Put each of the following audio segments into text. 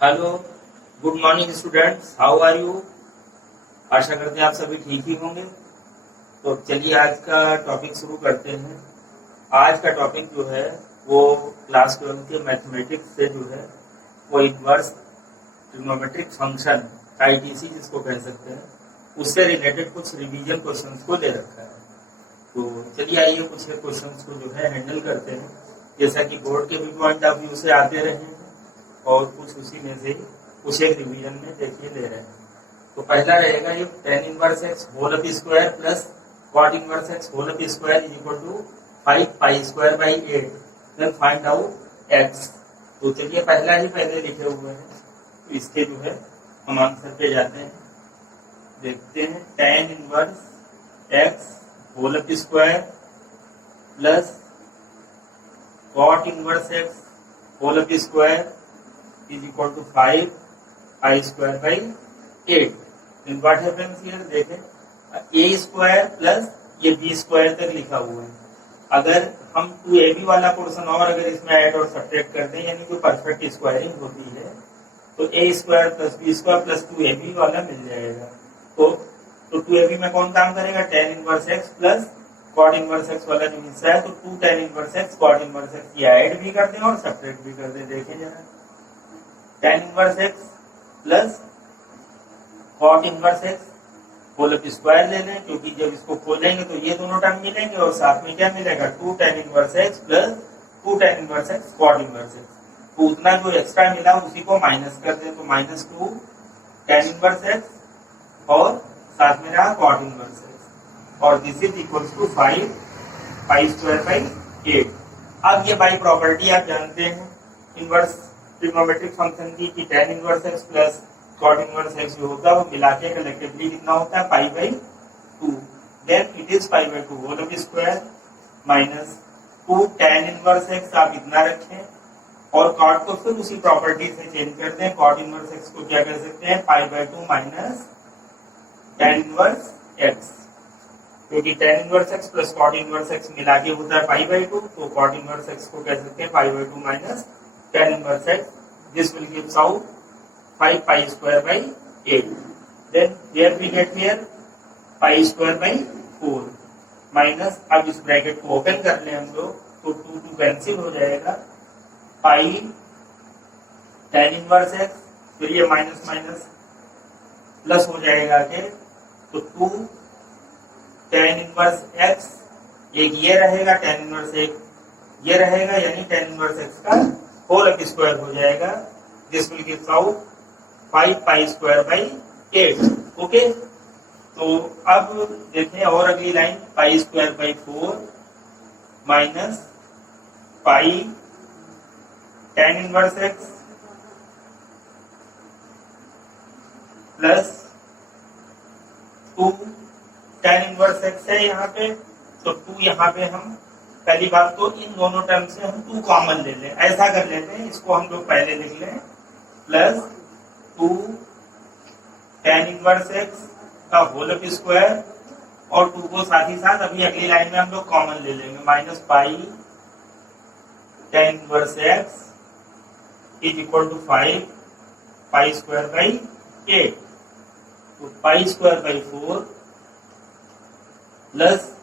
Hello, good morning students, how are you. आशा करते हैं आप सभी ठीक ही होंगे। तो चलिए आज का टॉपिक शुरू करते हैं। आज का टॉपिक जो है वो क्लास 12 के मैथमेटिक्स से जो है वो इन्वर्स ट्रिग्नोमेट्रिक फंक्शन आईटीसी जिसको कह सकते हैं उससे रिलेटेड कुछ रिवीजन क्वेश्चंस को ले रखा है। तो चलिए आइए कुछ क्वेश्चंस को जो है हैंडल करते हैं, जैसा कि बोर्ड के भी पॉइंट ऑफ व्यू से आते रहे हैं और कुछ उसी में से कुछ एक रिवीजन में देखिए ले रहे हैं। तो पहला रहेगा ये tan inverse x whole up square plus cot inverse x whole up square is equal to 5 pi square by 8, then find out x। तो चलिए पहला ही पहले लिखे हुए हैं, तो इसके जो है हम आंसर पे जाते हैं। देखते हैं tan inverse x whole up square plus cot inverse x whole up square is equal to 5 I square by 8. Then what happens here? देखें a स्क्वायर प्लस ये b स्क्वायर तक लिखा हुआ है। अगर हम 2ab वाला पोर्शन और अगर इसमें ऐड और सब्ट्रैक्ट कर दें, यानी कोई परफेक्ट स्क्वायरिंग होती है, तो a square plus b square plus 2ab वाला मिल जाएगा। तो 2ab में कौन काम करेगा? tan inverse x plus cot inverse x वाला जो हिस्सा है, तो 2 tan inverse x cot inverse x ये ऐड भी कर दें और सब्ट्रैक्ट भी कर दें। देखें जरा tan inverse x plus cot inverse x whole up square ले लें, क्योंकि जब इसको खोलेंगे तो ये दोनों टर्म मिलेंगे और साथ में क्या मिलेगा? 2 tan inverse x plus 2 tan inverse x cot inverse x। तो उतना जो एक्स्ट्रा मिला उसी को माइनस कर दें, तो -2 tan इनवर्स x और साथ में रहा cot इनवर्स x, और this is equals to 5 pi square by 8। अब ये बाई प्रॉपर्टी आप जानते हैं इनवर्स ट्रिग्नोमेट्रिक फंक्शन की कि tan inverse x plus cot inverse x जो होता है वो मिला के कलेक्टिवली कितना होता है? Pi by 2। Then it is pi by 2 whole up square minus 2 tan inverse x आप इतना रखें और cot को फिर उसी प्रॉपर्टी से चेंज कर दें। cot इनवर्स x को क्या कर सकते हैं? पाई by 2 minus tan inverse x, क्योंकि tan inverse x plus cot inverse x मिला के होता है पाई बाई 2, तो cot इनवर्स x को कह सकते हैं पाई by 2 minus tan inverse x. This will gives out 5 pi square by 8. Then here we get here pi square by 4 minus, अब इस ब्रैकेट को ओपन कर लें हम लोग, तो 2 कैंसिल हो जाएगा, पाई tan इनवर्स x, फिर ये माइनस माइनस प्लस हो जाएगा के, तो 2 tan इनवर्स x, एक ये रहेगा tan इनवर्स एक ये रहेगा, यानी tan इनवर्स x का होल अप स्क्वायर हो जाएगा। This will give out 5 pi square by 8। Okay, तो अब देखें और अगली line pi square by 4 minus pi tan inverse x plus 2 tan inverse x है यहाँ पे, तो 2 यहाँ पे हम पहली बात तो इन दोनों टर्म से हम 2 कॉमन ले लें। ऐसा कर लेते हैं, इसको हम लोग पहले लिख लें प्लस 2 tan इनवर्स x का होल अप स्क्वायर, और 2 को साथ ही साथ अभी अगली लाइन में हम लोग कॉमन ले लेंगे, minus pi tan inverse x is equal to 5 pi square by 8। तो पाई स्क्वायर बाई 4 प्लस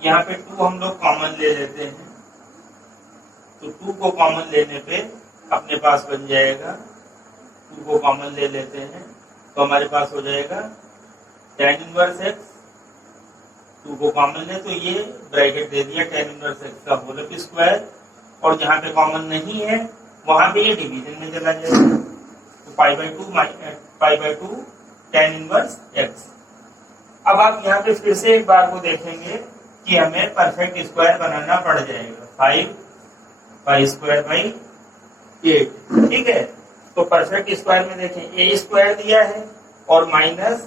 यहाँ पे 2 हम लोग कॉमन ले लेते हैं, तो 2 को कॉमन लेने पे अपने पास बन जाएगा, 2 को कॉमन ले लेते हैं तो हमारे पास हो जाएगा tan इनवर्स x, 2 को कॉमन ले तो ये ब्रैकेट दे दिया tan इनवर्स x का होल अप स्क्वायर, और जहाँ पे कॉमन नहीं है वहां पे ये डिवीजन में चला जाएगा, तो पाई बाई 2 tan इनवर्स x। अब आप यहाँ पे फिर से एक बार को देखेंगे कि हमें परफेक्ट स्क्वायर बनाना पड़ जाएगा, 5 पाई स्क्वायर बाई 8। ठीक है, तो परफेक्ट स्क्वायर में देखें a स्क्वायर दिया है और माइनस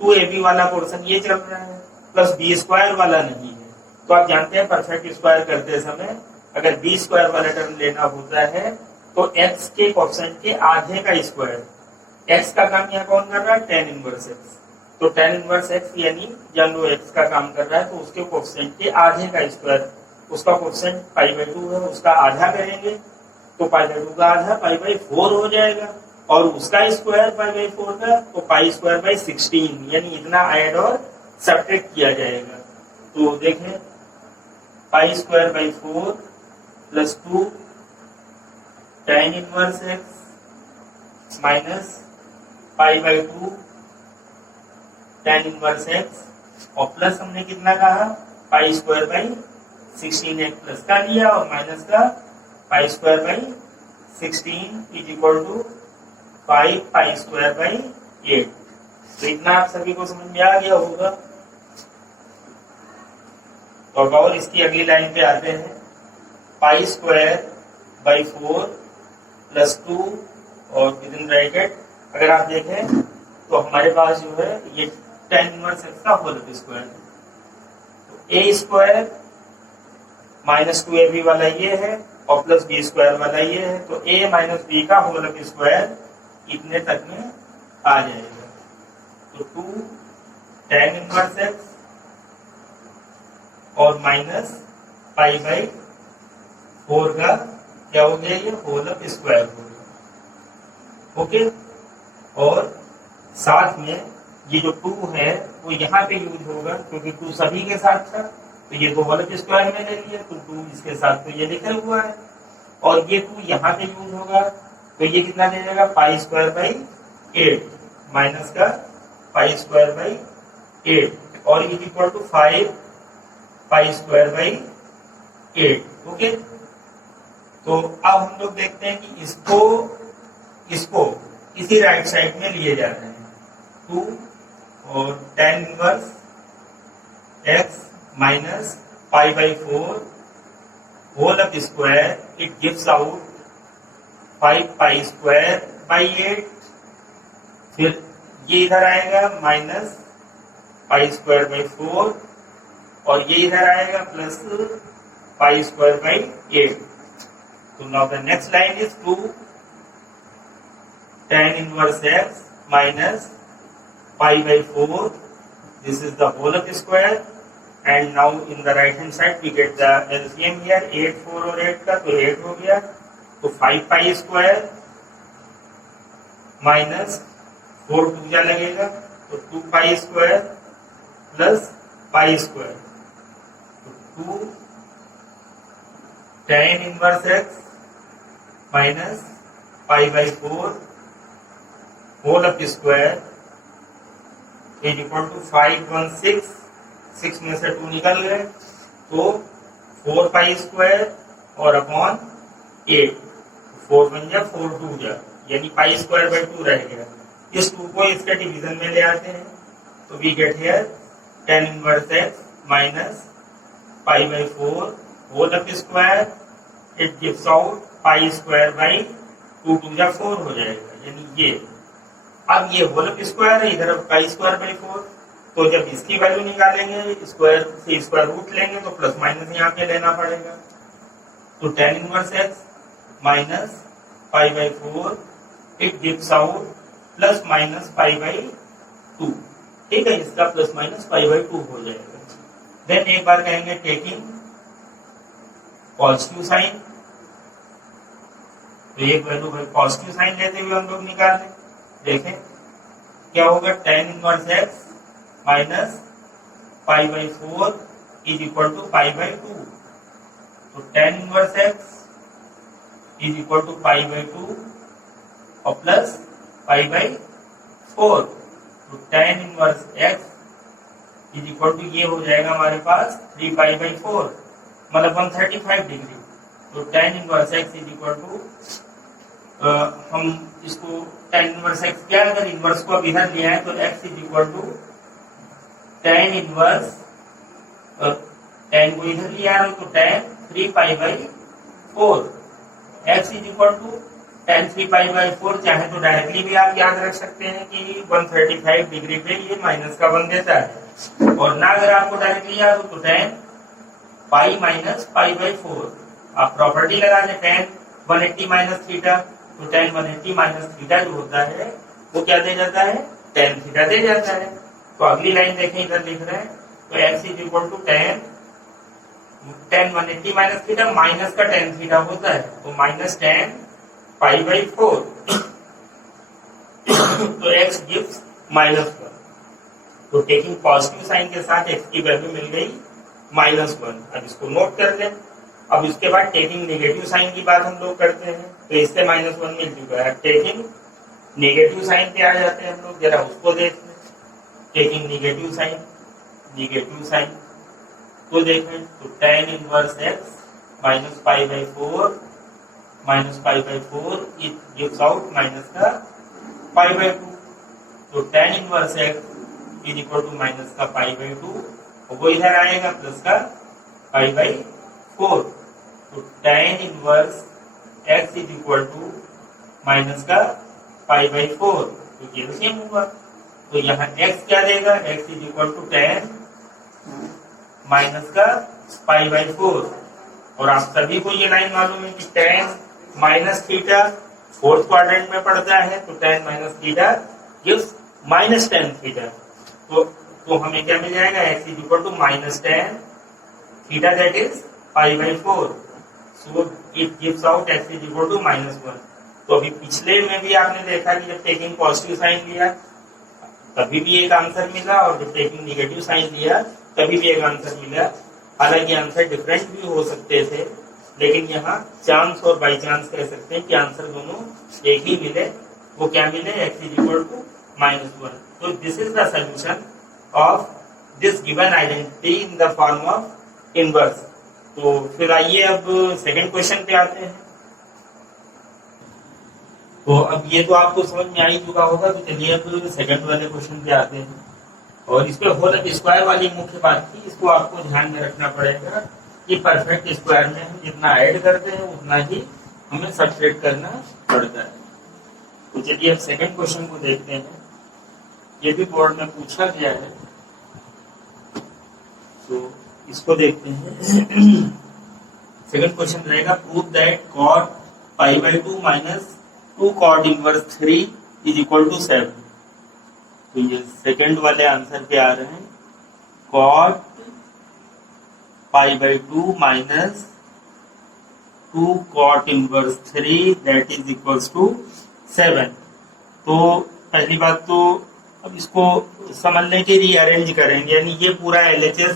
2ab वाला पोर्शन ये चल रहा है, प्लस b स्क्वायर वाला नहीं है। तो आप जानते हैं परफेक्ट स्क्वायर करते समय अगर b स्क्वायर वाला टर्म लेना होता है तो x के कोएफिशिएंट के आधे का स्क्वायर, x का काम यहाँ कौन कर रहा है? tan इनवर्स x, तो tan इनवर्स x यानी जान लो x का काम कर रहा है, तो उसके कोएफिशिएंट के आधे का स्क्वायर, उसका कोएफिशिएंट पाई बाई 2 है, उसका आधा करेंगे तो पाई बाई 2 का आधा पाई बाई 4 हो जाएगा, और उसका स्क्वायर पाई बाई 4 का तो पाई स्क्वायर बाई 16, यानी इतना ऐड और सब्ट्रैक्ट किया जाएगा। तो देखें पाई square by 4 plus 2 tan inverse x minus pi by 2 tan inverse x, और प्लस हमने कितना कहा पाई स्क्वायर बाई 16x प्लस का लिया, और माइनस का pi square by 16 is equal to 5 pi square by 8। तो इतना आप सभी को समझ में आ गया होगा। तो अब और इसकी अगली लाइन पे आते हैं, पाई स्क्वायर बाई 4 प्लस 2 और विद इन ब्रैकेट अगर आप देखें तो हमारे पास जो है ये tan इनवर्स x का होल स्क्वायर है। तो a स्क्वायर माइनस 2ab वाला ये है और प्लस b स्क्वायर वाला ये है, तो a माइनस b का होल स्क्वायर इतने तक में आ जाएगा। तो 2 tan इनवर्स x और माइनस पाई बाई 4 का क्या हो गया, ये होल स्क्वायर हो गया। ओके, और साथ में ये जो 2 है वो यहाँ पे यूज होगा, क्योंकि 2 सभी के साथ था, तो ये तो होल स्क्वायर में ले लिया, तो 2 इसके साथ तो ये लिखा हुआ है, और ये 2 यहाँ पे यूज होगा, तो ये कितना दे जाएगा पाई स्क्वायर बाई 8 माइनस का पाई स्क्वायर बाई 8 और is equal to 5 pi square by 8। Okay, तो अब हम लोग देखते हैं कि इसको इसी राइट साइड में लिए जा रहे हैं। 2 और tan inverse x minus pi by 4 whole up square, it gives out 5 pi square by 8। फिर ये इधर आएगा माइनस पाई स्क्वायर बाई 4 और ये इधर आएगा प्लस पाई स्क्वायर बाई 8। तो now the next line is 2 tan inverse x minus pi by 4. This is the whole of the square, and now in the right hand side we get the LCM here, 8 4 और 8 का, तो 8 हो गया, तो 5 pi square minus 4 2 जा लगेगा, तो 2 pi square plus pi square, तो 2 tan inverse x minus pi by 4 whole of square is equal to 5 1 6, 6 में से 2 निकल गए, तो 4 पाई स्क्वायर और अपॉन 8, 4 1 जा 4 2 जा, यानी पाई स्क्वायर बाई 2 रह गया। इस 2 को इसके डिवीजन में ले आते हैं, तो we get here tan inverse x minus pi by 4 whole of square, it gives out pi square by 2 2 जा 4 हो जाएगा, यानी ये। अब ये होल ऑफ स्क्वायर है, इधर पाई स्क्वायर बाई 4, तो जब इसकी वैल्यू निकालेंगे स्क्वायर से स्क्वायर रूट लेंगे तो प्लस माइनस यहाँ पे लेना पड़ेगा, तो tan inverse x minus pi by 4 it gives out plus minus pi by 2। ठीक है, इसका प्लस माइनस पाई बाई 2 हो जाएगा। देन एक बार कहेंगे टेकिंग पॉजिटिव साइन, तो एक वैल्यू पॉजिटिव साइन लेते हुए हम लोग निकालें, देखें क्या होगा, tan inverse x minus pi by 4 is equal to pi by 2, तो tan inverse x is equal to pi by 2 और प्लस पाई बाई 4, तो tan inverse x is equal to ये हो जाएगा हमारे पास 3 पाई बाई 4 मतलब 135 डिग्री, तो tan inverse x is equal to हम इसको tan इनवर्स x क्या, अगर इनवर्स को अब इधर लिया है तो x is equal to tan inverse, tan को इधर लिया है तो tan 3 pi by 4, x is equal to tan 3 pi by 4, चाहे तो डायरेक्टली भी आप याद रख सकते हैं कि 135 डिग्री पे ये माइनस का 1 देता है, और ना अगर आपको डायरेक्टली याद हो तो tan pi minus pi by 4, आप प्रॉपर्टी लगा दें tan 180 माइनस थीटा, तो tan 180 माइनस थीटा जो होता है वो क्या दे जाता है, tan थीटा दे जाता है। तो अगली लाइन देखें, इधर लिख रहे हैं, तो x is equal to tan tan 180 minus theta, minus का tan थीटा होता है, तो माइनस tan पाई बाई 4 तो x गिव्स -1। तो टेकिंग पॉजिटिव साइन के साथ x की वैल्यू मिल गई -1। अब इसको नोट कर लें। अब इसके बाद टेकिंग नेगेटिव साइन की बात हम लोग करते हैं, तो इससे -1 मिल चुका है। टेकिंग नेगेटिव साइन पे आ जाते हैं हम लोग, जरा उसको देख लें। टेकिंग नेगेटिव साइन तो देखें, तो tan inverse x minus pi by 4 it gives out minus का पाई बाई 2। तो tan inverse x is equal to minus का पाई बाई 2, वो इधर आएगा प्लस का पाई बाई 4। तो tan inverse x is equal to minus का pi by 4, तो ये सेम होगा। तो यहाँ x क्या देगा, x is equal to tan minus का पाई बाई 4। और आप सभी को ये लाइन मालूम है कि tan minus theta fourth quadrant में पड़ता है, तो tan minus theta gives minus tan theta. तो हमें क्या मिल जाएगा, x is equal to minus tan theta that is pi by 4। So it gives out x is equal to -1। तो अभी पिछले में भी आपने देखा कि जब टेकिंग पॉजिटिव साइन लिया तभी भी एक आंसर मिला, और जब टेकिंग नेगेटिव साइन लिया तभी भी एक आंसर मिला। हालांकि आंसर डिफरेंट भी हो सकते थे, लेकिन यहाँ चांस और बाई चांस कह सकते हैं कि आंसर दोनों एक ही मिले। वो क्या मिले, x इज इक्वल टू -1। तो this is the solution of this given identity in the form of inverse. तो फिर आइए अब सेकंड क्वेश्चन पे आते हैं। तो अब ये तो आपको समझ में आ ही चुका होगा, तो चलिए अब सेकंड वाले क्वेश्चन पे आते हैं। और इस पे होल स्क्वायर वाली मुख्य बात थी, इसको आपको ध्यान में रखना पड़ेगा कि परफेक्ट स्क्वायर में हम जितना ऐड करते हैं उतना ही हमें सब्ट्रैक्ट करना पड़ता है। तो चलिए अब सेकंड क्वेश्चन को देखते हैं। ये भी बोर्ड में पूछा गया है, तो इसको देखते हैं। सेकंड क्वेश्चन रहेगा, prove that cot pi by 2 minus 2 cot inverse 3 is equal to 7। तो ये सेकंड वाले आंसर पे आ रहे हैं, cot pi by 2 minus 2 cot inverse 3 that is equals to 7। तो पहली बात तो अब इसको समझने के रीअरेंज करेंगे, यानी ये पूरा LHS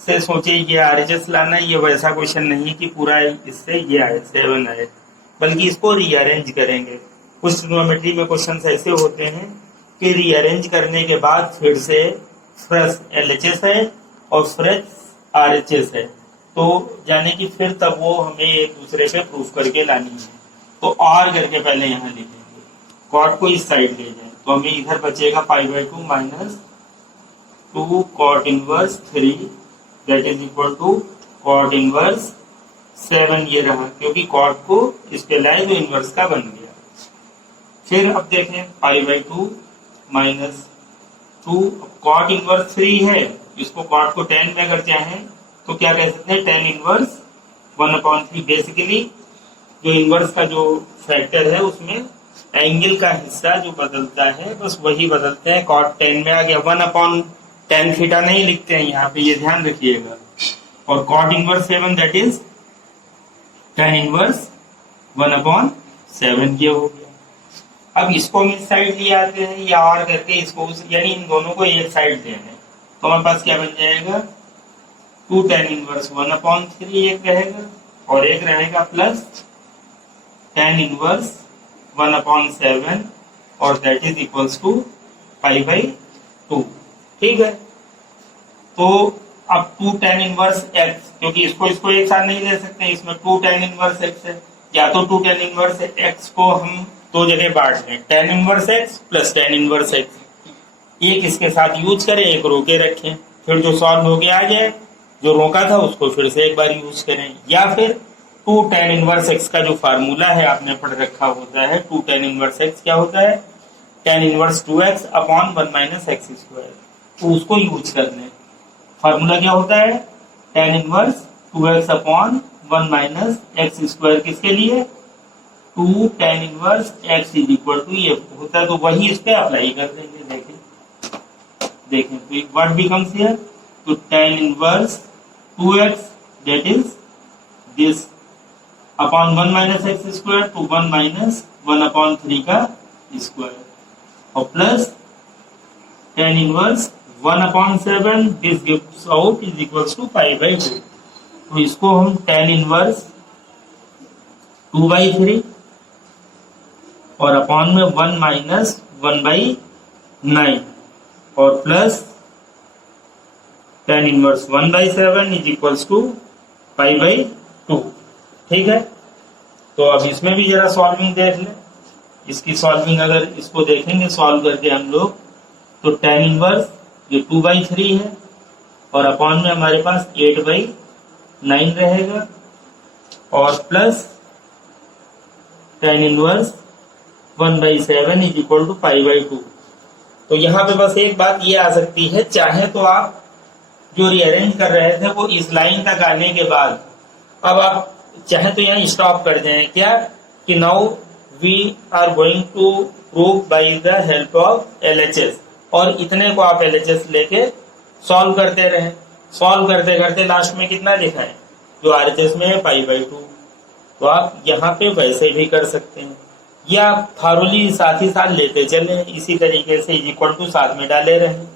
से सोचे ये RHS लाना, ये वैसा क्वेश्चन नहीं कि पूरा इससे ये आए 7 आए, बल्कि इसको रीअरेंज करेंगे। कुछ ट्रिग्नोमेट्री में क्वेश्चन ऐसे होते हैं कि रीअरेंज करने के बाद फिर से फ्रेश LHS है और फ्रेश RHS है, तो यानी कि फिर तब वो हमें एक दूसरे पे प्रूफ करके लानी है। तो R करके पहले यहाँ लिखेंगे, cot को इस साइड ले जाए, तो हमें इधर बचेगा pi by 2 minus 2 cot inverse 3 that is equal to cot inverse 7 ये रहा, क्योंकि cot को इस पे लाए जो इनवर्स का बन गया। फिर अब देखें पाई बाई 2 माइनस 2 cot इनवर्स 3 है, इसको cot को 10 में अगर चाहें तो क्या कह सकते हैं, tan इनवर्स 1/3। बेसिकली जो इनवर्स का जो फैक्टर है उसमें एंगल का हिस्सा जो बदलता है बस वही बदलते हैं। cot 10 में आ गया, 1/tan थीटा नहीं लिखते हैं यहाँ पे, ये ध्यान रखिएगा। और cot inverse 7 that is tan inverse 1/7 ये हो गया। अब इसको हम इस साइड ले आते हैं या और करके इसको यानी इन दोनों को एक साइड देना है, तो हमारे पास क्या बन जाएगा, 2 tan इनवर्स 1/3 एक रहेगा और एक रहेगा प्लस tan इनवर्स 1/7 और that is equals to pi by 2। ठीक है, तो अब 2 tan इनवर्स x, क्योंकि इसको एक साथ नहीं ले सकते, इसमें 2 tan इनवर्स x है, या तो 2 tan इनवर्स x को हम दो जगह बांट दें, tan inverse x plus tan inverse x, एक इसके साथ यूज करें, एक रोके रखें, फिर जो सॉल्व हो गया आ जाए, जो रोका था उसको फिर से एक बार यूज करें, या फिर 2 tan इनवर्स x का जो फार्मूला है आपने पढ़ रखा होता है, 2 tan इनवर्स x क्या होता है, tan inverse 2x upon 1 minus x square, तो उसको यूज कर लें। फार्मूला क्या होता है, tan inverse 2x upon 1 minus x square, किसके लिए, 2 tan inverse x is equal to ये होता है, तो वही इस पे अप्लाई कर देंगे। देखें तो व्हाट बिकम्स हियर, तो tan inverse 2x that is this upon 1 minus x square तो 1 माइनस 1/3 का स्क्वायर और plus tan inverse 1/7 this gives out is equals to π/2। तो इसको हम tan इनवर्स 2/3 और अपॉन में 1 माइनस 1/9 और plus tan inverse 1/7 is equals to π/2। ठीक है, तो अब इसमें भी जरा सॉल्विंग देख लें। इसकी सॉल्विंग अगर इसको देखेंगे सॉल्व करके हम लोग तो tan इनवर्स ये 2/3 है और अपॉन में हमारे पास 8/9 रहेगा और plus tan inverse 1/7 is equal to π/2। तो यहाँ पे बस एक बात ये आ सकती है, चाहे तो आप जो रीअरेंज कर रहे थे वो इस लाइन तक आने के बाद अब आप चाहे तो यहाँ स्टॉप कर दें क्या कि now we are going to prove by the help of LHS और इतने को आप LHS लेके सॉल्व करते रहे। सॉल्व करते करते लास्ट में कितना लिखा है जो RHS में है π/2। तो आप यहाँ पे वैसे भी कर सकते हैं या थारोली साथ ही साथ लेते चले इसी तरीके से इज इक्वल टू साथ में डाले रहे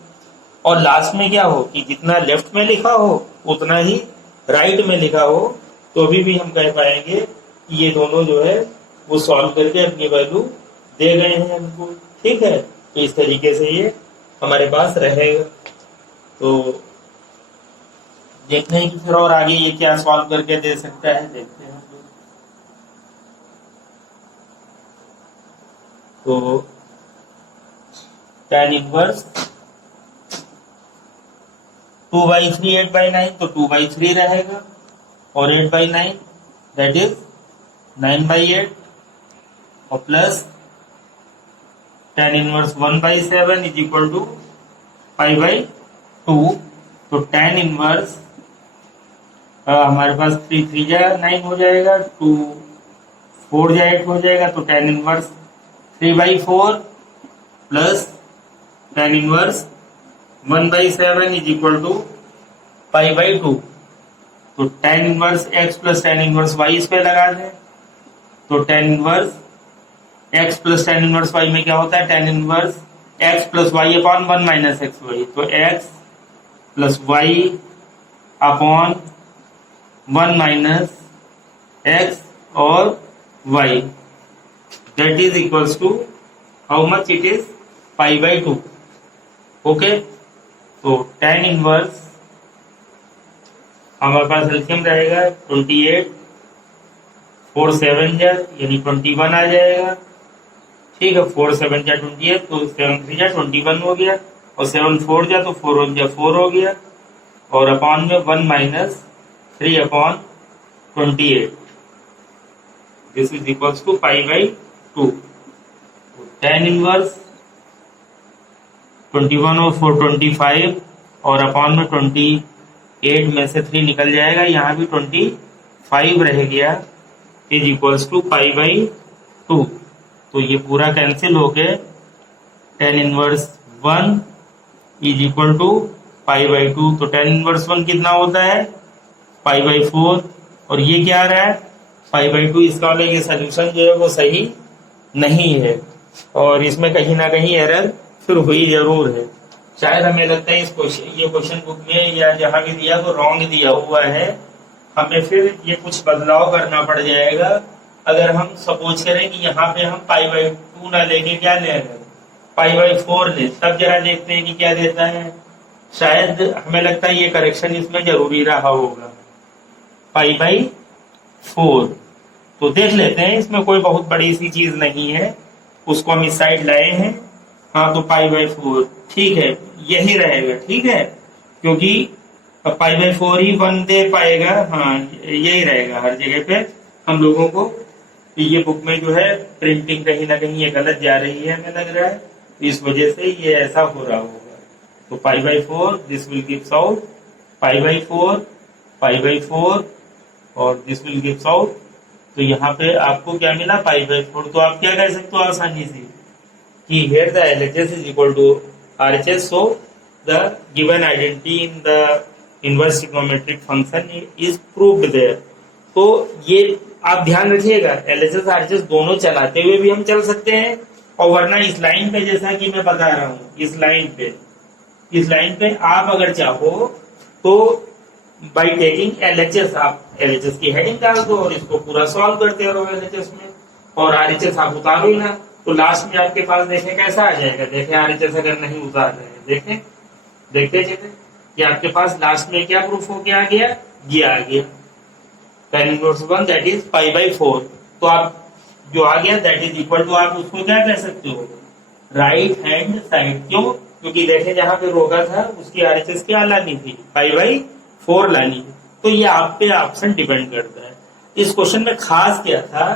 और लास्ट में क्या हो कि जितना लेफ्ट में लिखा हो उतना ही राइट में लिखा हो तो भी हम कह पाएंगे कि ये दोनों जो है वो सॉल्व करके अपनी वैल्यू दे गए हैं हमको। ठीक है, तो इस तरीके से ये हमारे पास रहेगा। तो देखते हैं कि फिर और आगे ये क्या सॉल्व करके दे सकता है, देखते हैं। तो tan इनवर्स 2/3 8/9 तो 2/3 रहेगा और 8/9 दैट इज 9/8 और plus tan inverse 1/7 is equal to π/2। तो tan इनवर्स हमारे पास 3 3 जा 9 हो जाएगा, 2 4 जा 8 हो जाएगा तो tan inverse 3/4 plus tan inverse 1/7 is equal to π/2। तो tan inverse x plus tan inverse y इस पे लगा दें तो tan inverse x plus tan inverse y में क्या होता है tan inverse x plus y upon 1 minus x y. तो x plus y upon 1 minus x और y that is equals to how much it is π/2। Okay, तो tan inverse हमारे पास LCM रहेगा 28 4 7 जा यानी 21 आ जाएगा। ठीक है, 4 7 जा 28 तो 7 3 जा 21 हो गया और 7 4 जा तो 4 1 जा 4 हो गया और अपॉन में 1 minus 3/28 this is equals to π/2। tan inverse 21 और 4 25 और अपॉन में 28 में से 3 निकल जाएगा, यहाँ भी 25 रह गया इज इक्वल्स टू π/2। तो ये पूरा कैंसिल हो गए tan inverse 1 is equal to π/2। तो tan इनवर्स 1 कितना होता है π/4 और ये क्या आ रहा है π/2। इसका मतलब ये सोल्यूशन जो है वो सही नहीं है और इसमें कहीं ना कहीं एरर फिर हुई जरूर है। शायद हमें लगता है ये क्वेश्चन बुक में या जहां भी दिया वो रॉन्ग दिया हुआ है, हमें फिर ये कुछ बदलाव करना पड़ जाएगा। अगर हम सपोज करें कि यहाँ पे हम π/2 ना लेके क्या ले π/4 ले, तब जरा देखते हैं कि क्या देता है। शायद हमें लगता है ये करेक्शन इसमें जरूरी रहा होगा π/4। तो देख लेते हैं, इसमें कोई बहुत बड़ी सी चीज नहीं है, उसको हम इस साइड लाए हैं। हाँ, तो π/4 ठीक है, यही रहेगा। ठीक है, क्योंकि π/4 ही 1 दे पाएगा। हाँ, यही रहेगा हर जगह पे हम लोगों को। ये बुक में जो है प्रिंटिंग कहीं ना कहीं ये गलत जा रही है, हमें लग रहा है, इस वजह से ये ऐसा हो रहा होगा। तो π/4 दिस विल गिव्स आउट π/4 और दिस विल गिव्स आउट। तो यहाँ पे आपको क्या मिला π/4। तो आप क्या कह सकते हो आसानी से कि here the LHS is equal to RHS, so the given identity in the inverse trigonometric function is proved there. तो ये आप ध्यान रखिएगा, एलएचएस आरएचएस दोनों चलाते हुए भी हम चल सकते हैं, और वरना इस लाइन पे जैसा कि मैं बता रहा हूं, इस लाइन पे आप अगर चाहो तो बाई टेकिंग एलएचएस आप एलएचएस की हेडिंग डाल दो और इसको पूरा सॉल्व करते रहो एलएचएस में, और आरएचएस आप उतारो ही ना, तो लास्ट में आपके पास देखें कैसा आ जाएगा। देखें आरएचएस अगर नहीं उतार रहे हैं, देखें देखते चले कि आपके पास लास्ट में क्या प्रूफ हो गया, आ गया ये आ गया tan inverse 1 that is pi by 4। तो आप जो आ गया दैट इज इक्वल टू, आप उसको क्या कह सकते हो, राइट हैंड साइड। क्यों? क्योंकि देखें जहां पे रोका था उसकी आरएचएस क्या लानी थी, पाई बाई 4 लानी थी। तो ये आप पे ऑप्शन डिपेंड करता है। इस क्वेश्चन में खास क्या था,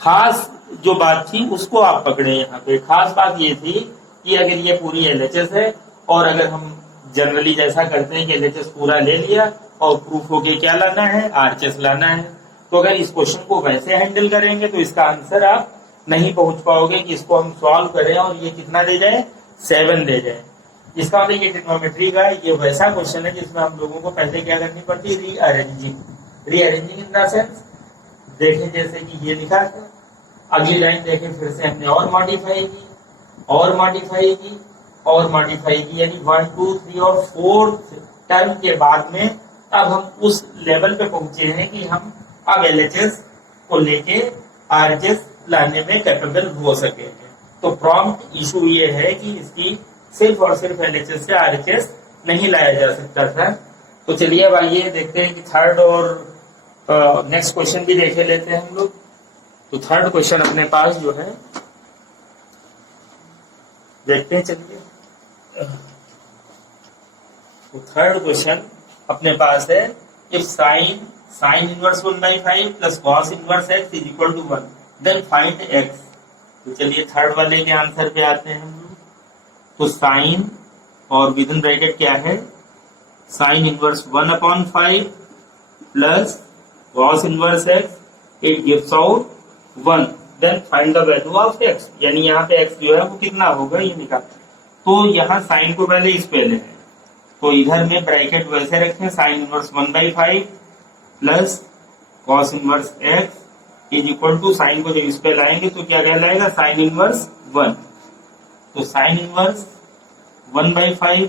खास जो बात थी उसको आप पकड़े। यहाँ पे खास बात ये थी कि अगर ये पूरी एलएचएस है और अगर हम जनरली जैसा करते हैं कि एलएचएस पूरा ले लिया और प्रूफ हो के क्या लाना है, आरएचएस लाना है, तो अगर इस क्वेश्चन को वैसे हैंडल करेंगे तो इसका आंसर आप नहीं पहुंच पाओगे कि इसको हम सॉल्व करें और ये कितना दे जाए, 7 दे जाए। इसका मतलब ये ट्रिग्नोमेट्री का ये वैसा क्वेश्चन है जिसमें हम लोगों को पहले क्या करनी पड़ती है, रीअरेंजिंग इन द सेंस। देखें जैसे कि ये लिखा था, अगली लाइन देखें फिर से हमने और मॉडिफाई की और मॉडिफाई की और मॉडिफाई की, यानी 1 2 3 और 4th टर्म के बाद में अब हम उस लेवल पे पहुंचे हैं कि हम अब एलएचएस को लेके आरएचएस लाने में कैपेबल हो सके हैं। तो प्रॉम्प्ट इशू ये है कि इसकी सिर्फ और सिर्फ एलएचएस से आरएचएस नहीं लाया जा सकता था। तो चलिए अब आइए देखते हैं कि थर्ड और नेक्स्ट क्वेश्चन भी देखे लेते हैं हम लोग। तो थर्ड क्वेश्चन अपने पास जो है देखते हैं, चलिए। तो थर्ड क्वेश्चन अपने पास है, if sine inverse 1/5 plus cos inverse x is equal to 1 then find x। तो चलिए थर्ड वाले के आंसर पे आते हैं हम लोग। तो साइन और विद इन ब्रैकेट क्या है, sine inverse 1/5 plus cos inverse x it gives out 1 then find the value of x। यानी यहाँ पे x जो है वो कितना होगा ये निकाल। तो यहाँ साइन को पहले इस पे लें, तो इधर में ब्रैकेट वैसे रखें, sine inverse 1/5 plus cos inverse x is equal to, sine को जब इस पे लाएंगे तो क्या कहलाएगा, साइन इनवर्स 1। तो sine inverse 1/5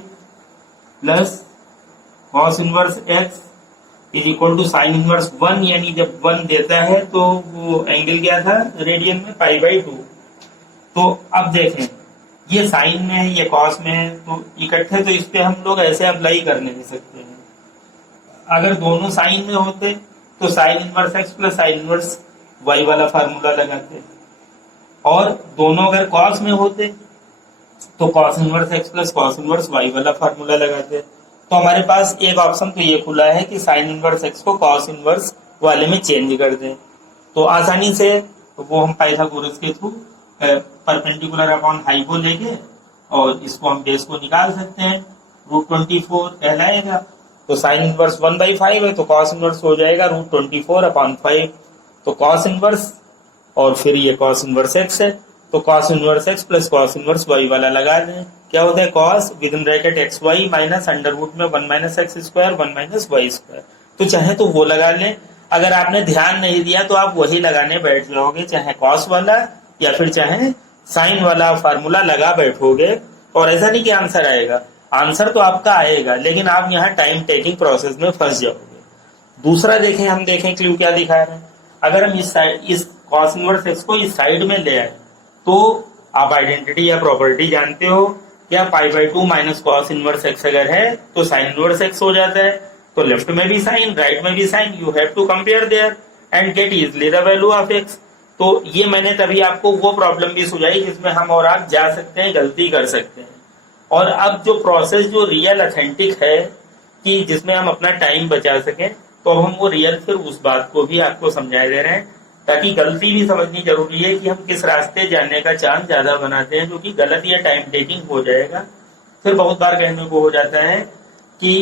plus cos inverse x is equal to sine inverse 1, यानी जब 1 देता है तो वो एंगल क्या था रेडियन में, π/2। तो अब देखें ये साइन में है ये कॉस में है, तो इकट्ठे तो इस पे हम लोग ऐसे अप्लाई कर नहीं सकते हैं। अगर दोनों साइन में होते तो sine inverse x plus sine inverse y वाला फार्मूला लगाते, और दोनों अगर कॉस में होते तो cos inverse x plus cos inverse y वाला फार्मूला लगाते। तो हमारे पास एक ऑप्शन तो ये खुला है कि साइन इनवर्स x को कॉस इनवर्स वाले में चेंज कर दें। तो आसानी से वो हम पाइथागोरस के थ्रू परपेंडिकुलर अपॉन हाइपो लेके और इसको हम बेस को निकाल सकते हैं, √24 कहलाएगा। तो साइन इनवर्स 1/5 है तो कॉस इनवर्स हो जाएगा √24/5। तो कॉस इनवर्स और फिर ये कॉस इनवर्स x है, तो cos inverse x plus cos inverse y वाला लगा दें। क्या होता है, cos within bracket xy minus under root में 1 - x², 1 - y²। तो चाहे तो वो लगा लें, अगर आपने ध्यान नहीं दिया तो आप वही लगाने बैठ जाओगे, चाहे कॉस वाला या फिर चाहे साइन वाला फार्मूला लगा बैठोगे। और ऐसा नहीं कि आंसर आएगा, आंसर तो आपका आएगा लेकिन आप यहाँ टाइम टेकिंग प्रोसेस में फंस जाओगे। दूसरा देखें, हम देखें क्लू क्या दिखा रहे हैं। अगर हम इस कॉस इनवर्स x को इस साइड में ले आए तो आप आइडेंटिटी या प्रॉपर्टी जानते हो क्या, π/2 माइनस कॉस इनवर्स x अगर है तो साइन इनवर्स x हो जाता है। तो लेफ्ट में भी साइन राइट में भी sine, you have to compare there and get easily the value of x। तो ये मैंने तभी आपको वो प्रॉब्लम भी सुझाई जिसमें हम और आप जा सकते हैं, गलती कर सकते हैं। और अब जो प्रोसेस जो रियल अथेंटिक है कि जिसमें हम अपना टाइम बचा सकें, तो हम वो रियल फिर उस बात को भी आपको समझा दे रहे हैं, ताकि गलती भी समझनी जरूरी है कि हम किस रास्ते जाने का चांस ज्यादा बनाते हैं, जो कि गलत या टाइम टेकिंग हो जाएगा। फिर बहुत बार कहने को हो जाता है कि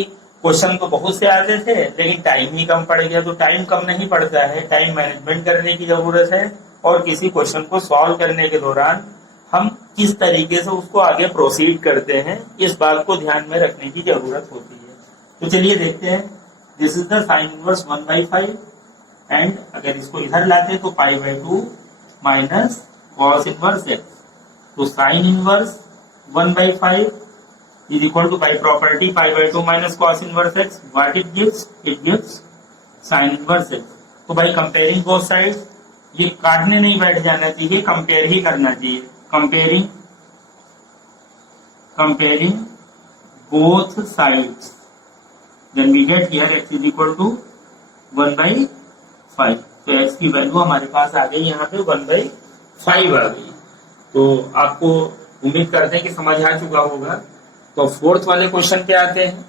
क्वेश्चन तो बहुत से आते थे लेकिन टाइम ही कम पड़ गया। तो टाइम कम नहीं पड़ता है, टाइम मैनेजमेंट करने की जरूरत है, और किसी क्वेश्चन को सॉल्व करने के दौरान हम किस तरीके से उसको आगे प्रोसीड करते हैं, इस बात को ध्यान में रखने की जरूरत होती है। तो चलिए देखते हैं, this is the sign inverse 1/5 and अगर इसको इधर लाते हैं तो π/2 माइनस कॉस इनवर्स एक्स। तो sine inverse 1/5 is equal to by property π/2 minus cos inverse x. What it gives? It gives sin inverse x. तो भाई कंपेयरिंग बोथ साइड, ये काटने नहीं बैठ जाना चाहिए, कंपेयर ही करना चाहिए। Comparing both sides, then we get here x is equal to 1/5। तो x की वैल्यू हमारे पास आ गई यहाँ पे 1/5 आ गई। तो आपको उम्मीद करते हैं कि समझ आ चुका होगा। तो फोर्थ वाले क्वेश्चन पे आते हैं।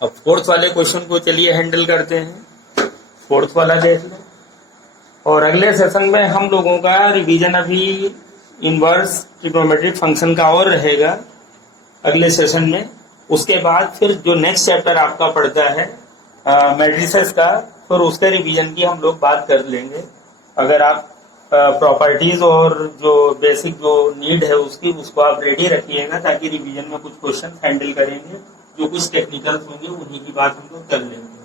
अब फोर्थ वाले क्वेश्चन को चलिए हैंडल करते हैं। फोर्थ वाला देख लो, और अगले सेशन में हम लोगों का रिवीजन अभी इनवर्स ट्रिग्नोमेट्रिक फंक्शन का और रहेगा अगले सेशन में। उसके बाद फिर जो नेक्स्ट चैप्टर आपका पढ़ता है मैट्रिसेस का, फिर उसके रिवीजन की हम लोग बात कर लेंगे। अगर आप प्रॉपर्टीज और जो बेसिक जो नीड है उसको आप रेडी रखिएगा, ताकि रिवीजन में कुछ क्वेश्चन हैंडल करेंगे, जो कुछ टेक्निकल होंगे उन्हीं की बात हम लोग कर लेंगे।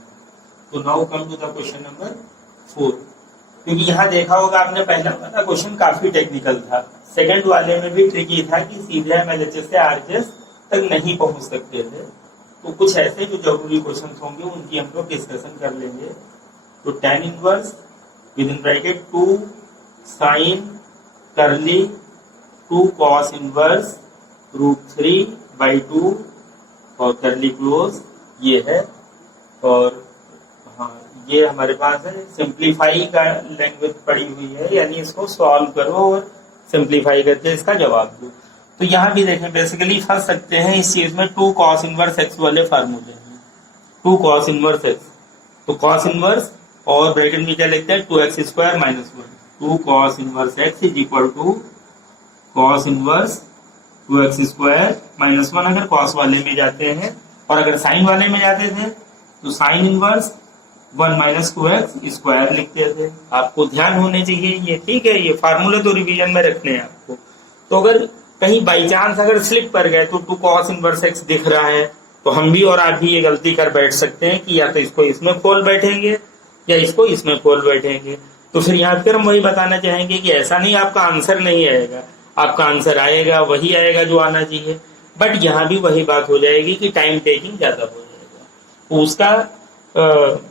तो now come to the question number 4। क्योंकि यहाँ देखा होगा आपने, पहला वाला क्वेश्चन काफी टेक्निकल था, सेकंड वाले में भी ट्रिकी था कि सीधे हम LHS से RHS तक नहीं पहुंच सकते थे। तो कुछ ऐसे जो जरूरी क्वेश्चन होंगे उनकी हम लोग डिस्कशन कर लेंगे। तो tan inverse within bracket 2 sine करली 2 कॉस इनवर्स √3/2 और करली क्लोज ये है। और हाँ, ये हमारे पास है सिंप्लीफाई का लैंग्वेज पड़ी हुई है, यानी इसको सॉल्व करो और सिंप्लीफाई करके इसका जवाब दो। तो यहाँ भी देखें, बेसिकली फंस सकते हैं इस चीज में 2 कॉस इनवर्स एक्स वाले फार्मूले में। 2 कॉस इनवर्स एक्स, तो कॉस इनवर्स और ब्रैकेट में क्या लिखते हैं 2x² - 1। 2 cos inverse x is equal to cos inverse 2x² - 1 अगर cos वाले में जाते हैं, और अगर sin वाले में जाते थे तो sin इनवर्स 1 - 2x² लिखते थे। आपको ध्यान होने चाहिए ये, ठीक है। ये फार्मूले तो रिवीजन में रखने हैं आपको। तो अगर कहीं बाई चांस अगर स्लिप कर गए तो 2 cos इनवर्स x दिख रहा है, तो हम भी और आप भी ये गलती कर बैठ सकते हैं कि या तो इसको इसमें खोल बैठेंगे या इसको इसमें खोल बैठेंगे। तो फिर यहाँ फिर हम वही बताना चाहेंगे कि ऐसा नहीं आपका आंसर नहीं आएगा, आपका आंसर आएगा, वही आएगा जो आना चाहिए, बट यहाँ भी वही बात हो जाएगी कि टाइम टेकिंग ज्यादा हो जाएगा। तो उसका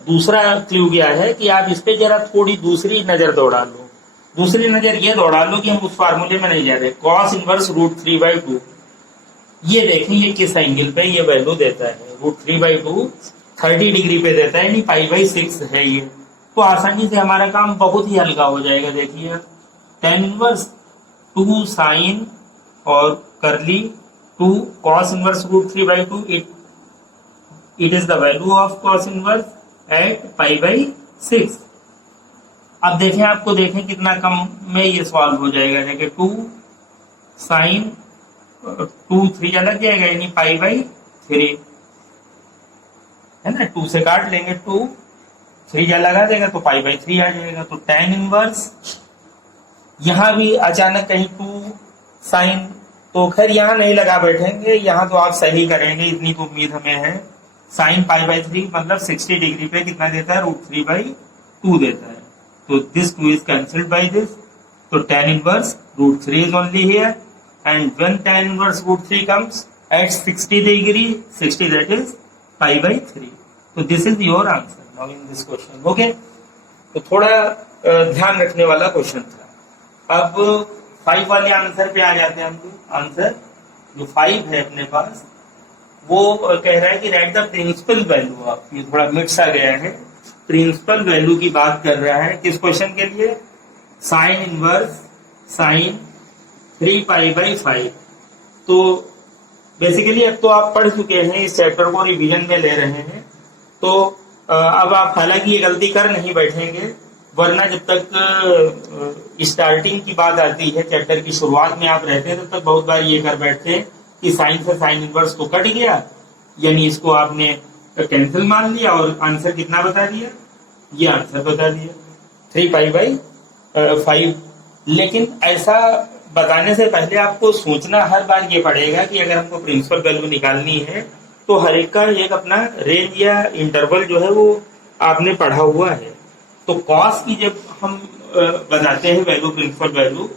दूसरा क्लू क्या है कि आप इस पे जरा थोड़ी दूसरी नजर दौड़ा लो। दूसरी नजर ये दौड़ा लो कि हम उस फार्मूले में नहीं जा रहे। कॉस इनवर्स √3/2, ये देखें ये किस एंगल पे ये वैल्यू देता है। √3/2 30 डिग्री पे देता है, यानी π/6 है ये। तो आसानी से हमारा काम बहुत ही हल्का हो जाएगा। देखिए tan इनवर्स 2 साइन और करली 2 cos inverse √3/2, it is the value of cos inverse at π/6। अब देखें, आपको देखें कितना कम में ये सॉल्व हो जाएगा। देखिए 2 साइन 2 3 अलग जाएगा, यानी π/3 है ना। 2 से काट लेंगे, 2 3 जा लगा देगा तो π/3 आ जाएगा। तो tan इनवर्स यहां भी अचानक कहीं 2 साइन, तो खैर यहां नहीं लगा बैठेंगे, यहां तो आप सही करेंगे, इतनी तो उम्मीद हमें है। साइन π/3 मतलब 60 डिग्री पे कितना देता है √3/2 देता है। तो this 2 is cancelled by this, तो tan inverse √3 is only here, and when tan inverse √3 comes at 60 degree, 60 that is π/3। तो this is your answer now in this question. Okay, तो थोड़ा ध्यान रखने वाला क्वेश्चन था। अब 5 वाले आंसर पे आ जाते हैं हम लोग। आंसर जो 5 है अपने पास, वो कह रहा है कि write the principal value of, ये थोड़ा मिक्स आ गया है, प्रिंसिपल वैल्यू की बात कर रहा है। किस क्वेश्चन के लिए? Sine inverse sine 3π/5। तो बेसिकली अब तो आप पढ़ चुके हैं, इस चैप्टर को रिवीजन में ले रहे हैं, तो अब आप हालांकि ये गलती कर नहीं बैठेंगे, वरना जब तक स्टार्टिंग की बात आती है, चैप्टर की शुरुआत में आप रहते हैं, तब तक बहुत बार ये कर बैठते हैं कि साइन से साइन इनवर्स तो कट गया, यानी इसको आपने कैंसिल मान लिया और आंसर कितना बता दिया, ये आंसर बता दिया 3π/5। लेकिन ऐसा बताने से पहले आपको सोचना हर बार ये पड़ेगा कि अगर हमको प्रिंसिपल वैल्यू निकालनी है तो हर एक का एक अपना रेंज या इंटरवल जो है वो आपने पढ़ा हुआ है। तो कॉस की जब हम बताते हैं वैल्यू, प्रिंसिपल वैल्यू,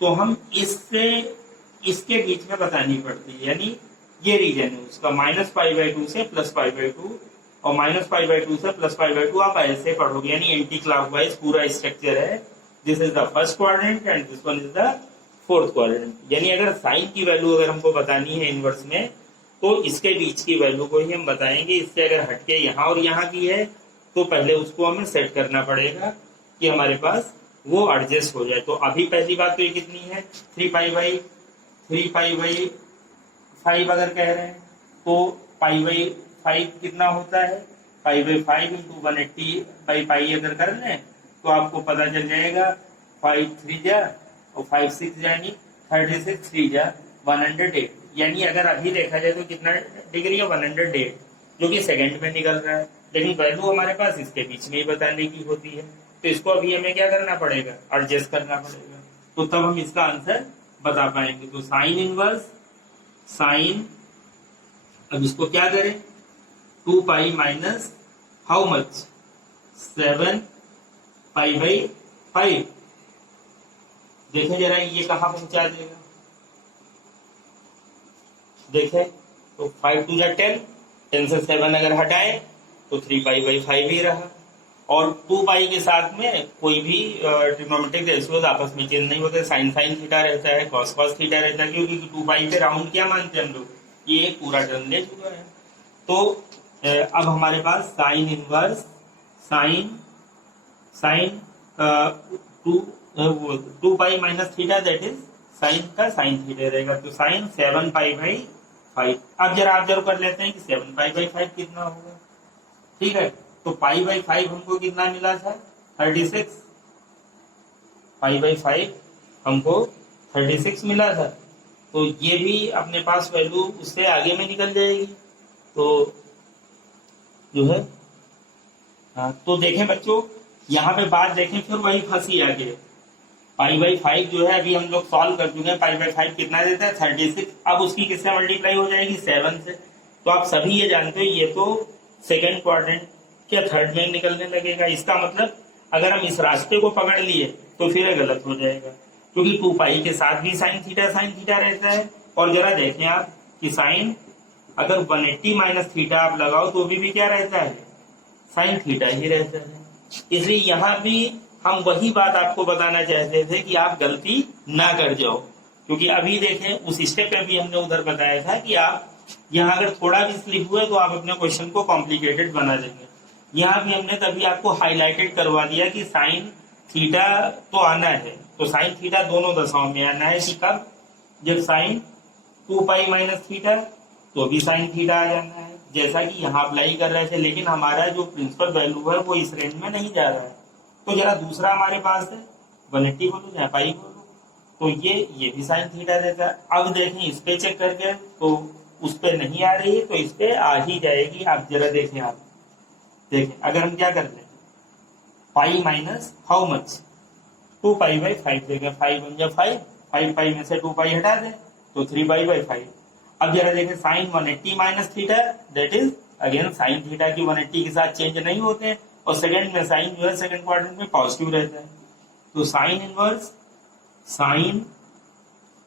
तो हम इससे इसके बीच में बतानी पड़ती है, यानी ये रीजन है उसका -π/2 से +π/2, और -π/2 से +π/2 आप ऐसे पढ़ोगे, यानी एंटी क्लॉकवाइज पूरा स्ट्रक्चर है। This is the first quadrant and this one is the fourth quadrant. यानी अगर साइन की वैल्यू अगर हमको बतानी है इनवर्स में, तो इसके बीच की वैल्यू को ही हम बताएंगे। इससे अगर हटके यहाँ और यहाँ की है तो पहले उसको हमें सेट करना पड़ेगा कि हमारे पास वो एडजस्ट हो जाए। तो अभी पहली बात तो ये कितनी है, 3π/5 अगर कह रहे हैं तो π/5 कितना होता है, π/5 × 180/π अगर कर लें तो आपको पता चल जाएगा 5 3 जा और 5 6 यानी 36 3 जा 108। यानी अगर अभी देखा जाए तो कितना डिग्री है, 108, जो कि सेकंड में निकल रहा है। लेकिन वैल्यू हमारे पास इसके बीच में ही बताने की होती है, तो इसको अभी हमें क्या करना पड़ेगा, एडजस्ट करना पड़ेगा, तो तब हम इसका आंसर बता पाएंगे। तो साइन इनवर्स साइन, अब इसको क्या करें, 2π माइनस हाउ मच, 7π/5। देखें जरा ये कहाँ पहुंचा देगा, देखें तो 5 2 10, 10 से 7 अगर हटाए तो 3π/5 ही रहा। और 2π के साथ में कोई भी ट्रिग्नोमेट्रिक रेशियोज आपस में चेंज नहीं होते, साइन साइन थीटा रहता है, कॉस कॉस थीटा रहता है, क्योंकि 2π पे राउंड क्या मानते हैं हम लोग, ये एक पूरा टर्म ले चुका है। तो अब हमारे पास sine inverse sine 2π minus theta, that is sine का साइन थीटा रहेगा। तो साइन 7π/5। अब जरा ऑब्जर्व कर लेते हैं कि 7π/5 कितना होगा। ठीक है, तो π/5 हमको कितना मिला था, 36। π/5 हमको 36 मिला था, तो ये भी अपने पास वैल्यू उससे आगे में निकल जाएगी। तो जो है तो देखें बच्चों, यहाँ पे बात देखें, फिर वही फंसी आगे। π/5 जो है अभी हम लोग सॉल्व कर चुके हैं, π/5 कितना देता है, 36। अब उसकी किससे मल्टीप्लाई हो जाएगी, 7 से। तो आप सभी ये जानते हो ये तो सेकेंड क्वाड्रेंट क्या थर्ड में निकलने लगेगा। इसका मतलब अगर हम इस रास्ते को पकड़ लिए तो फिर गलत हो जाएगा, क्योंकि 2π के साथ भी साइन थीटा रहता है। और जरा देखें आप कि साइन अगर 180 माइनस थीटा आप लगाओ तो भी क्या रहता है, साइन थीटा ही रहता है। इसलिए यहाँ भी हम वही बात आपको बताना चाहते थे कि आप गलती ना कर जाओ, क्योंकि अभी देखें उस स्टेप पे भी हमने उधर बताया था कि आप यहाँ अगर थोड़ा भी स्लिप हुआ तो आप अपने क्वेश्चन को कॉम्प्लिकेटेड बना देंगे। यहाँ भी हमने तभी आपको हाईलाइटेड करवा दिया कि साइन थीटा तो आना है, तो साइन थीटा दोनों दशाओं में आना है कि कब, जब साइन 2π माइनस थीटा तो भी साइन थीटा आ जाना है, जैसा कि यहाँ अप्लाई कर रहे थे। लेकिन हमारा जो प्रिंसिपल वैल्यू है वो इस रेंज में नहीं जा रहा है, तो जरा दूसरा हमारे पास है 180 बोलो चाहे पाई बोलो, तो ये भी साइन थीटा देता है। अब देखें इस पे चेक करके तो उस पे नहीं आ रही है, तो इस पे आ ही जाएगी। आप जरा देखें, आप देखें अगर हम क्या करते हैं, पाई माइनस हाउ मच, 2π/5 देखें, 5 1 5, 5π में से 2π हटा दें तो 3π/5। अब जरा देखें sine 180 minus theta, that is again sine theta की 180 के साथ चेंज नहीं होते हैं, और सेकंड में साइन जो है सेकंड क्वाड्रेंट में पॉजिटिव रहता है। तो साइन इनवर्स साइन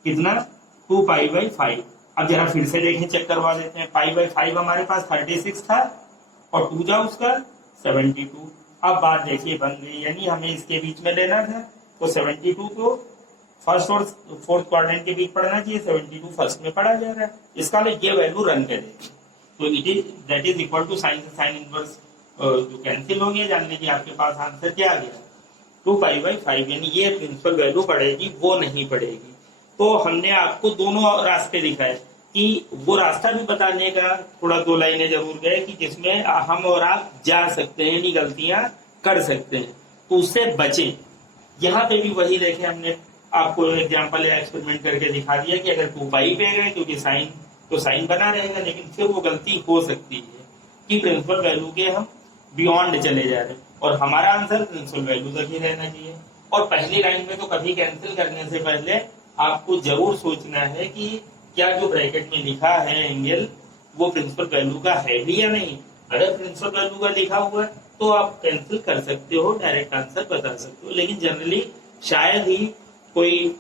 कितना, 2π/5। अब जरा फिर से देखें, चेक करवा देते हैं। π/5 हमारे पास 36 था और 2 जा उसका 72। अब बात देखिए बन गई, यानी हमें इसके बीच में लेना था, तो 72 को फर्स्ट और फोर्थ क्वाड्रेंट के बीच पढ़ना चाहिए, 72 फर्स्ट में पढ़ा जा रहा है। इसका ये वैल्यू रन करेगी, तो it is that is equal to sine inverse जो कैंसिल हो गया, जान लीजिए आपके पास आंसर क्या आ गया, 2π/5। यानी ये प्रिंसिपल वैल्यू पड़ेगी, वो नहीं पड़ेगी। तो हमने आपको दोनों रास्ते दिखाए कि वो रास्ता भी बताने का थोड़ा 2 लाइनें जरूर गए कि जिसमें हम और आप जा सकते हैं, यानी गलतियां कर सकते हैं, तो उससे बचें। यहाँ पे भी वही देखें, हमने आपको एग्जाम्पल या एक्सपेरिमेंट करके दिखा दिया कि अगर 2π पे गए क्योंकि साइन तो साइन बना रहेगा, लेकिन फिर वो गलती हो सकती है कि प्रिंसिपल वैल्यू के हम बियॉन्ड चले जा रहे हैं, और हमारा आंसर प्रिंसिपल वैल्यू तक ही रहना चाहिए। और पहली लाइन में तो कभी कैंसिल करने से पहले आपको जरूर सोचना है कि क्या जो ब्रैकेट में लिखा है एंगल, वो प्रिंसिपल वैल्यू का है भी या नहीं। अगर प्रिंसिपल वैल्यू का लिखा हुआ है तो आप कैंसिल कर सकते हो, डायरेक्ट आंसर बता सकते हो। लेकिन जनरली शायद ही कोई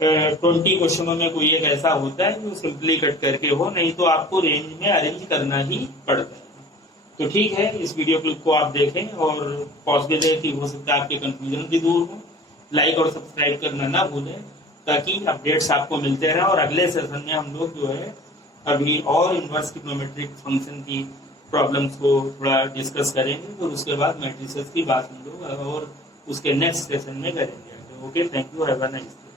20 क्वेश्चनों में कोई एक ऐसा होता है जो सिंपली कट करके हो, नहीं तो आपको रेंज में अरेंज करना ही पड़ता है। तो ठीक है, इस वीडियो क्लिप को आप देखें और पॉसिबल है कि हो सकता है आपके कंफ्यूजन भी दूर हो। लाइक और सब्सक्राइब करना ना भूलें ताकि अपडेट्स आपको मिलते रहें। और अगले सेशन में हम लोग जो है अभी और इनवर्स ट्रिग्नोमेट्रिक फंक्शन की प्रॉब्लम्स को थोड़ा डिस्कस करेंगे, फिर उसके बाद मैट्रिसेस की बात हम लोग और उसके नेक्स्ट सेशन में करेंगे। Okay, thank you, have a nice day.